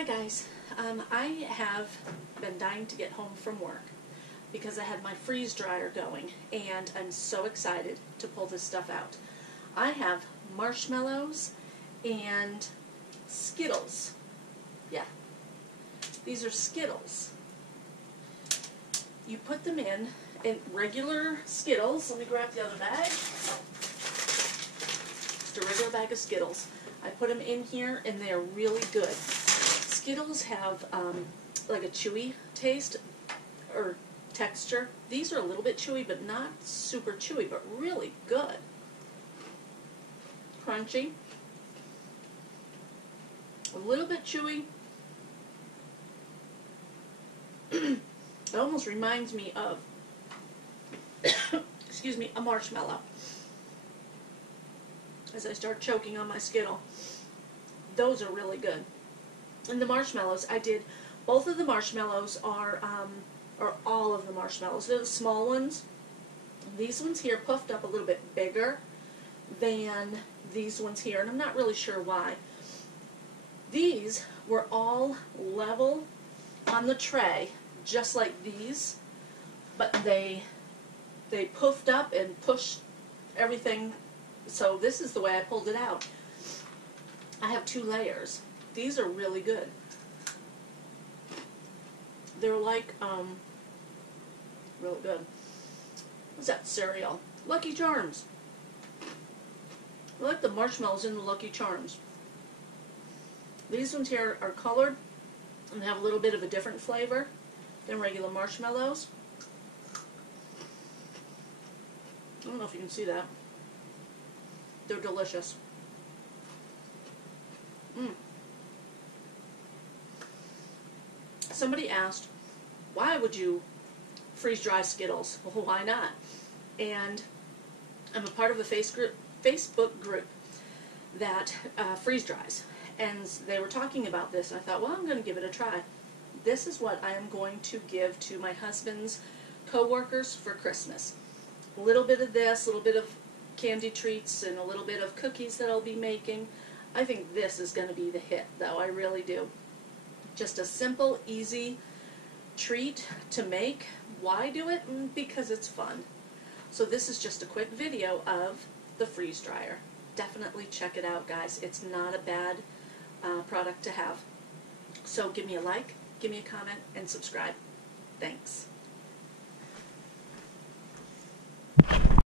Hi guys, I have been dying to get home from work because I had my freeze dryer going and I'm so excited to pull this stuff out. I have marshmallows and Skittles. Yeah, these are Skittles. You put them in regular Skittles. Let me grab the other bag. Just a regular bag of Skittles. I put them in here and they're really good. Skittles have like a chewy taste or texture. These are a little bit chewy, but not super chewy, but really good. Crunchy. A little bit chewy. It almost reminds me of, excuse me, a marshmallow. As I start choking on my Skittle. Those are really good. And the marshmallows, I did, both of the marshmallows are, or all of the marshmallows, they're the small ones. These ones here puffed up a little bit bigger than these ones here, and I'm not really sure why. These were all level on the tray, just like these, but they puffed up and pushed everything, so this is the way I pulled it out. I have 2 layers. These are really good. They're like, really good. What's that cereal? Lucky Charms. I like the marshmallows in the Lucky Charms. These ones here are colored and have a little bit of a different flavor than regular marshmallows. I don't know if you can see that. They're delicious. Somebody asked, why would you freeze dry Skittles? Well, why not? And I'm a part of a Facebook group that freeze dries. And they were talking about this, and I thought, well, I'm going to give it a try. This is what I am going to give to my husband's co-workers for Christmas. A little bit of this, a little bit of candy treats, and a little bit of cookies that I'll be making. I think this is going to be the hit, though. I really do. Just a simple, easy treat to make. Why do it? Because it's fun. So this is just a quick video of the freeze dryer. Definitely check it out, guys. It's not a bad product to have. So give me a like, give me a comment, and subscribe. Thanks.